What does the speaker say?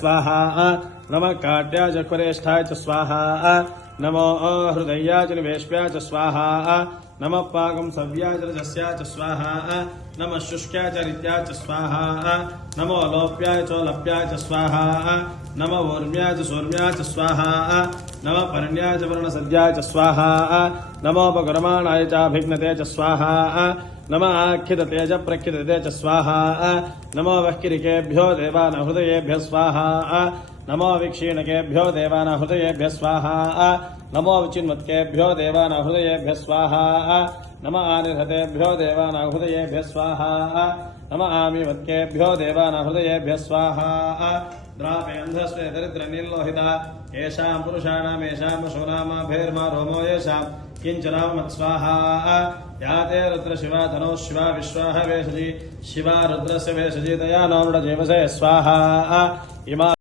स्वाहा नमः काट्याय च वरेष्ठाय च स्वाहा नमो हृदयाय च निवेश्याय च स्वाहा नमः पाकं सव्याय च रजस्याय च स्वाहा नमः शुष्क्याय च रित्याय च स्वाहा नमो लोप्याय च लप्याय च स्वाहा नमः ऊर्म्याय च सूर्म्याय च स्वाहा नमः पर्ण्याय च वर्णसद्याय च स्वाहा नमोपकर्माणाय च अभिघ्नते च स्वाहा नमः आख्यदते च प्रख्यदते च स्वाहा नमो वह्किरिकेभ्यो देवानां हृदयेभ्यः स्वाहा नमो विक्षीणकेभ्यो देवानां हृदयेभ्यः स्वाहा नमो विचिन्मत्केभ्यो देवानां हृदयेभ्यः स्वाहा नमः आनिर्हतेभ्यो देवानां हृदयेभ्यः स्वाहा नमः आमिवत्केभ्यो देवानां हृदयेभ्यः स्वाहा द्रापेन्धस्वे दरिद्रनिर्लोहिता येषां पुरुषाणाम् येषां पशूनामाभिर्मा रोमो येषां किञ्चनामत्स्वाहा या ते रुद्रशिवा धनो शिवा विश्वाह वेशजी शिवा रुद्रस्य वेशजी दया नोमृढ जीवसे स्वाहा इमा